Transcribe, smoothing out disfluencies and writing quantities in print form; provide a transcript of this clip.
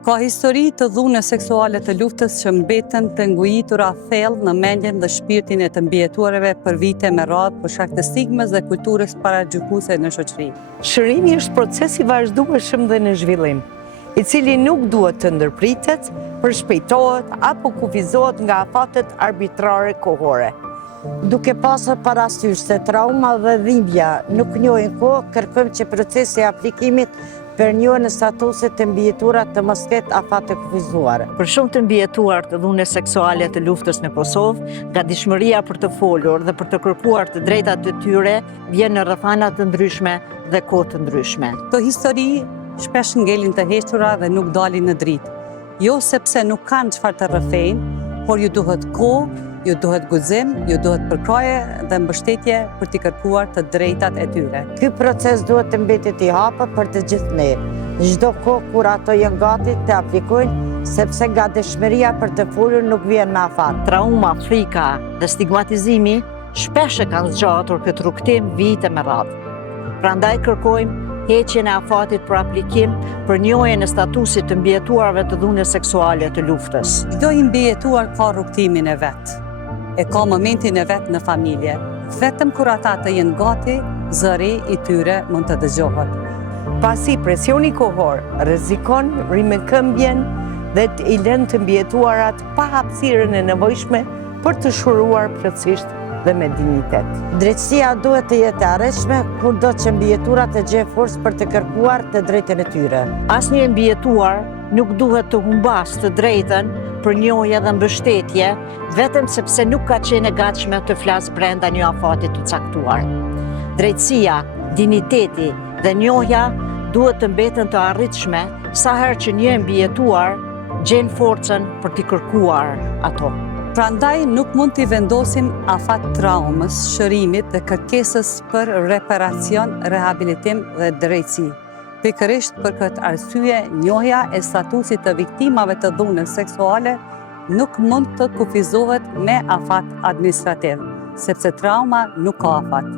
Ka histori të dhune seksuale të luftës që mbeten të ngujitura thellë në mendjen dhe shpirtin e të mbijetuarve për vite me radhë për shkak të stigmës dhe kulturës paragjykuse në shoqëri. Shërimi është proces i vazhdueshëm dhe në zhvillim, i cili nuk duhet të ndërpritet, përshpejtohet apo kufizohet nga afatet arbitrare kohore. Duke pasur parasysh se trauma dhe dhimbja nuk njohin kohë, kërkojmë që procesi i aplikimit për njohjen e statusit të mbijetuara të mos ketë afate kufizuare. Për shumë të mbijetuar të dhune seksuale të luftës në Kosovë, gatishmëria për të folur dhe për të kërkuar të drejtat të tyre vjen në rrethana të ndryshme dhe kohë të ndryshme. Këto histori shpesh ngelin të hequra dhe nuk dalin në dritë. Jo sepse nuk kanë çfarë të rrëfejnë, por ju duhet kohë, ju duhet guxim, ju duhet përkraje dhe mbështetje për t'i kërkuar të drejtat e tyre. Ky proces duhet të mbetet i hapur për të gjithë ne, çdo kohë kur ato janë gati të aplikojnë, sepse gatishmëria për të folur nuk vjen me afat. Trauma, frika dhe stigmatizimi shpesh e kanë zgjatur këtë rrugtim vite me radhë. Prandaj kërkojmë heqjen e afatit për aplikim për njohjen e statusit të mbijetuarve të dhune seksuale të luftës. Çdo i mbijetuar ka rrugtimin e vet. E ka momentin e vet në familje. Vetëm kur ata të jenë gati, zëri i tyre mund të dëgjohet. Pasi presioni kohor rrezikon rimëkëmbjen dhe i lën të mbijetuarat pa hapësirën e nevojshme për të shuruar plotësisht dhe me dignitet. Drejtësia duhet të jetë e arritshme kurdo që mbijetuarat të gjejnë forcë për të kërkuar të drejtën e tyre. Asnjë mbijetuar nuk duhet të humbas të drejtën për njohje dhe mbështetje, vetëm sepse nuk ka qenë e gatshme të flasë brenda një afati të caktuar. Drejtësia, digniteti dhe njohja duhet të mbeten të arritshme sa herë që një mbijetuar gjen forcën për t'i kërkuar ato. Prandaj nuk mund t'i vendosim afat traumës, shërimit dhe kërkesës për reparacion, rehabilitim dhe drejtësi. Pikërisht për këtë arsye, njohja e statusit të viktimave të dhunës seksuale nuk mund të kufizohet me afat administrativ, sepse trauma nuk ka afat.